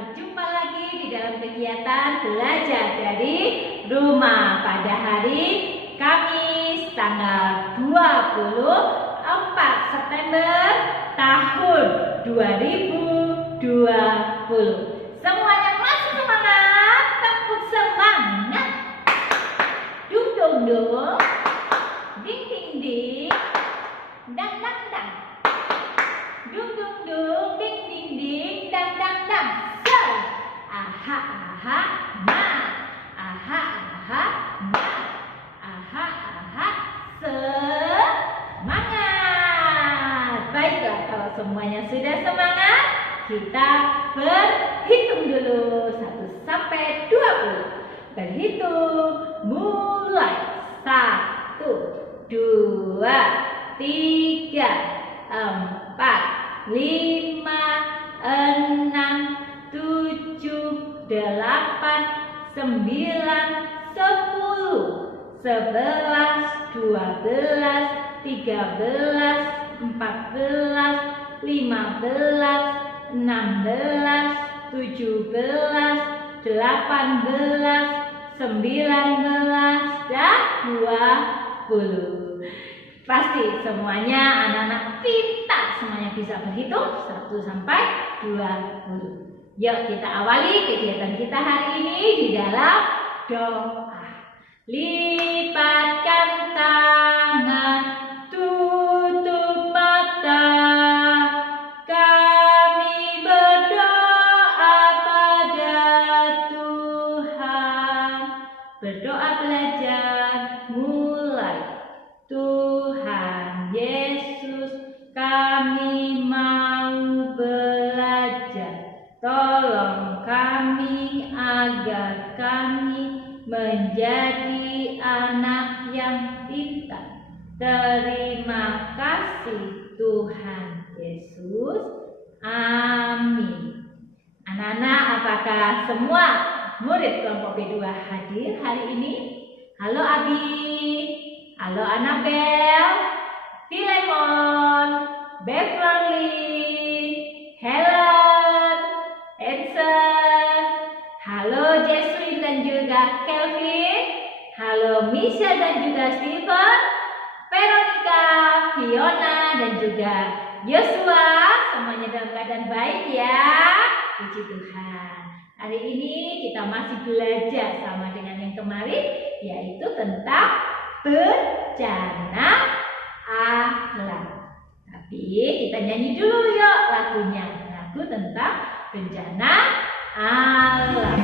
berjumpa lagi di dalam kegiatan belajar dari rumah pada hari Kamis tanggal 24 September tahun 2020. Semuanya masih semangat? Tepuk semangat. Dung dung dung. Ding ding ding. Dang dang dang. Dung dung dung. Ding ding ding. Dang dang dang. Se. Aha aha na. Aha aha na. Aha aha semangat. Baiklah, kalau semuanya sudah semangat, kita berhitung dulu 1 sampai 20. Berhitung mulai. 1, 2, 3, 4, 5, 6, 7, 8, 9, 10, 11, 12, 13, 14, 15, 16, 17, 18, 19, dan 20. Pasti semuanya anak-anak pintar, semuanya bisa berhitung 1 sampai 20. Yuk kita awali kegiatan kita hari ini di dalam doa. Lipatkan tangan, tutup mata, kami berdoa pada Tuhan. Berdoa belajar mulai. Tuhan Yesus, kami mau belajar. Tolong kami agar kami menjadi anak yang pintar. Terima kasih Tuhan Yesus. Amin. Anak-anak, apakah semua murid kelompok B2 hadir hari ini? Halo Abi, halo Annabel, Filemon, Beverly, Helen, Edson, halo Jesslyn dan juga Kelvin, halo Misha dan juga Steven, Veronica, Fiona dan juga Joshua. Semuanya dalam keadaan baik ya, puji Tuhan. Hari ini kita masih belajar sama dengan yang kemarin, yaitu tentang bencana alam. Tapi kita nyanyi dulu yuk lagunya, lagu tentang bencana alam.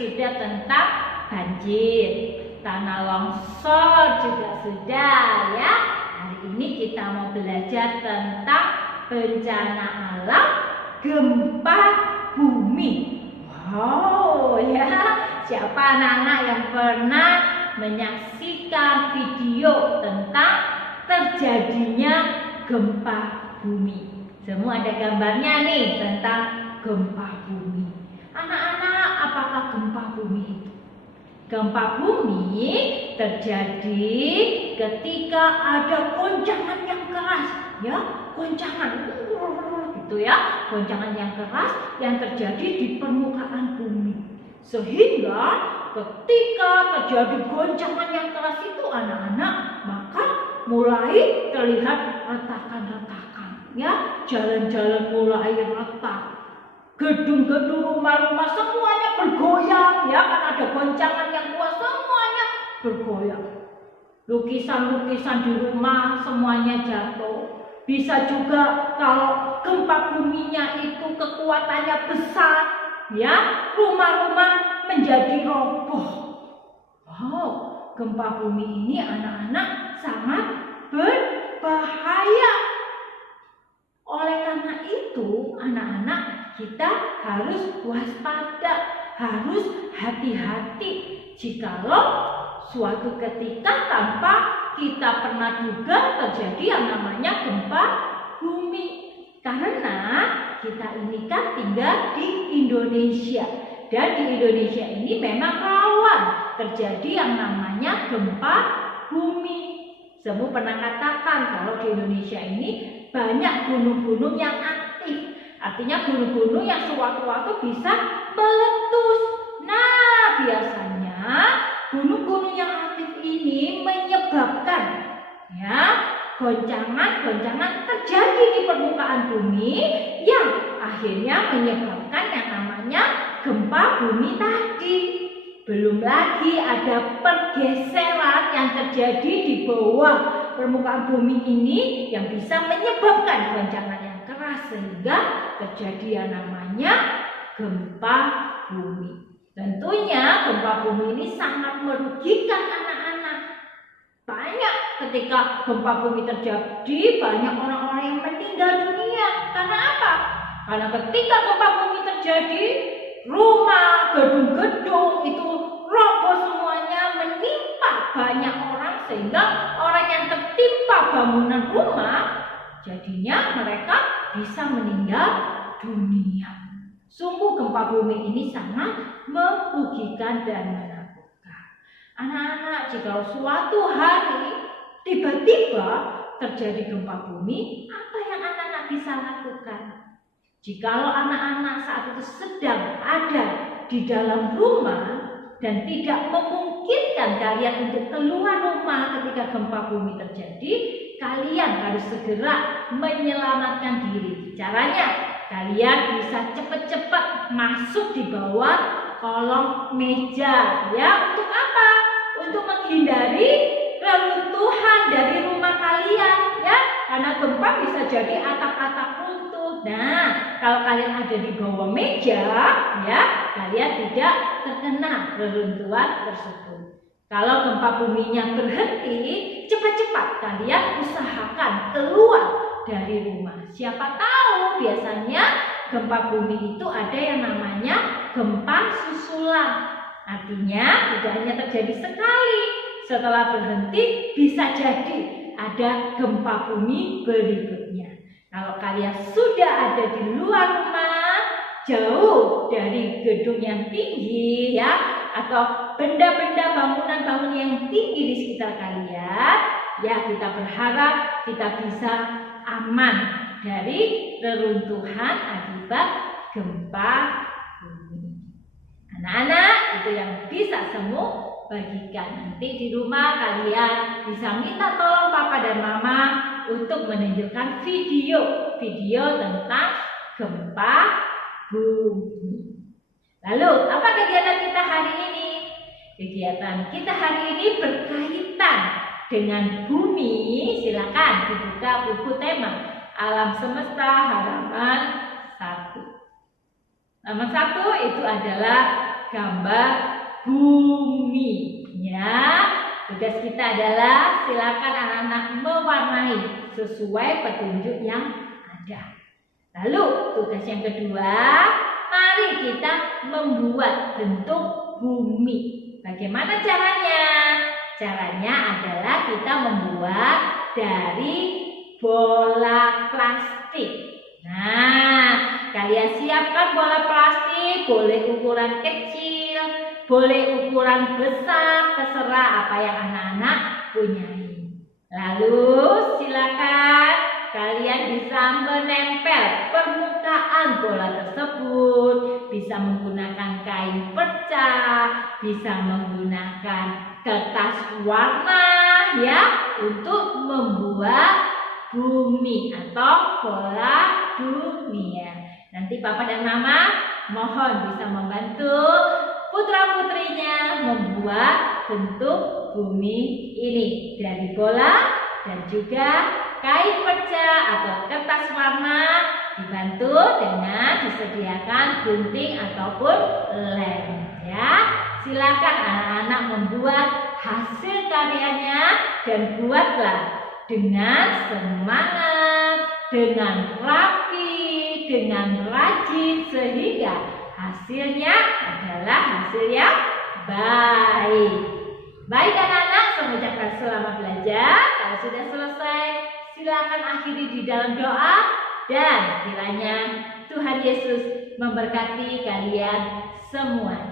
Sudah tentang banjir, tanah longsor juga sudah ya. Hari ini kita mau belajar tentang bencana alam gempa bumi. Wow ya, siapa anak-anak yang pernah menyaksikan video tentang terjadinya gempa bumi. Semua ada gambarnya nih tentang gempa bumi. Anak-anak, apakah gempa bumi itu? Gempa bumi terjadi ketika ada goncangan yang keras, ya, goncangan gitu ya, goncangan yang keras yang terjadi di permukaan bumi. Sehingga ketika terjadi goncangan yang keras itu anak-anak, maka mulai terlihat retakan-retakan, ya, jalan-jalan mulai retak, gedung-gedung rumah-rumah semuanya bergoyang, ya, kan ada goncangan yang kuat, semuanya bergoyang. Lukisan-lukisan di rumah semuanya jatuh. Bisa juga kalau gempa buminya itu kekuatannya besar, ya, rumah-rumah menjadi roboh. Wow, gempa bumi ini anak-anak sangat berbahaya. Oleh karena itu, anak-anak, kita harus waspada, harus hati-hati jikalau suatu ketika tanpa kita pernah duga terjadi yang namanya gempa bumi. Karena kita ini kan tinggal di Indonesia, dan di Indonesia ini memang rawan terjadi yang namanya gempa bumi. Semua pernah katakan kalau di Indonesia ini banyak gunung-gunung yang aktif. Artinya gunung-gunung yang sewaktu-waktu bisa meletus. Nah, biasanya gunung-gunung yang aktif ini menyebabkan, ya, goncangan-goncangan terjadi di permukaan bumi yang akhirnya menyebabkan yang namanya gempa bumi tadi. Belum lagi ada pergeseran yang terjadi di bawah permukaan bumi ini yang bisa menyebabkan goncangan yang keras sehingga terjadi yang namanya gempa bumi. Tentunya gempa bumi ini sangat merugikan anak-anak. Banyak ketika gempa bumi terjadi, banyak orang-orang yang meninggal dunia. Karena apa? Karena ketika gempa bumi terjadi, rumah, gedung-gedung itu roboh semuanya, menimpa banyak orang, sehingga orang yang tertimpa bangunan rumah jadinya mereka bisa meninggal dunia. Sungguh gempa bumi ini sangat merugikan dan menakutkan. Anak-anak, jika suatu hari tiba-tiba terjadi gempa bumi, apa yang anak-anak bisa lakukan? Jikalau anak-anak saat itu sedang ada di dalam rumah dan tidak memungkinkan kalian untuk keluar rumah ketika gempa bumi terjadi, kalian harus segera menyelamatkan diri. Caranya, kalian bisa cepat-cepat masuk di bawah kolong meja, ya. Untuk apa? Untuk menghindari reruntuhan dari rumah kalian, ya. Karena gempa bisa jadi atap-atap runtuh. Nah, kalau kalian ada di bawah meja, ya, kalian tidak terkena reruntuhan tersebut. Kalau gempa buminya berhenti, cepat-cepat kalian usahakan keluar dari rumah. Siapa tahu biasanya gempa bumi itu ada yang namanya gempa susulan. Artinya tidak hanya terjadi sekali, setelah berhenti bisa jadi ada gempa bumi berikutnya. Kalau kalian sudah ada di luar rumah, jauh dari gedung yang tinggi, ya, atau benda-benda bangunan-bangunan yang tinggi di sekitar kalian, ya, kita berharap kita bisa aman dari reruntuhan akibat gempa bumi. Anak-anak, itu yang bisa semua bagikan. Nanti di rumah kalian bisa minta tolong papa dan mama untuk menunjukkan video tentang gempa bumi. Lalu, apa kegiatan kita hari ini? Kegiatan kita hari ini berkaitan dengan bumi. Silakan dibuka buku tema Alam Semesta halaman 1. Halaman 1 itu adalah gambar bumi, ya. Tugas kita adalah silakan anak-anak mewarnai sesuai petunjuk yang ada. Lalu tugas yang kedua, mari kita membuat bentuk bumi. Bagaimana caranya? Caranya adalah kita membuat dari bola plastik. Nah, kalian siapkan bola plastik, boleh ukuran kecil, boleh ukuran besar, terserah apa yang anak-anak punyai. Lalu silakan kalian bisa menempel permukaan bola tersebut, bisa menggunakan kain perca, bisa menggunakan kertas warna ya untuk membuat bumi atau bola dunia. Nanti Papa dan Mama mohon bisa membantu putra-putrinya membuat bentuk bumi ini dari bola dan juga kain perca atau kertas warna, dibantu dengan disediakan gunting ataupun lem ya. Silakan anak-anak membuat hasil karyanya dan buatlah dengan semangat, dengan rapi, dengan rajin sehingga hasilnya adalah hasil yang baik. Baik anak-anak, saya mengucapkan selamat belajar. Kalau sudah selesai, silakan akhiri di dalam doa dan kiranya Tuhan Yesus memberkati kalian semua.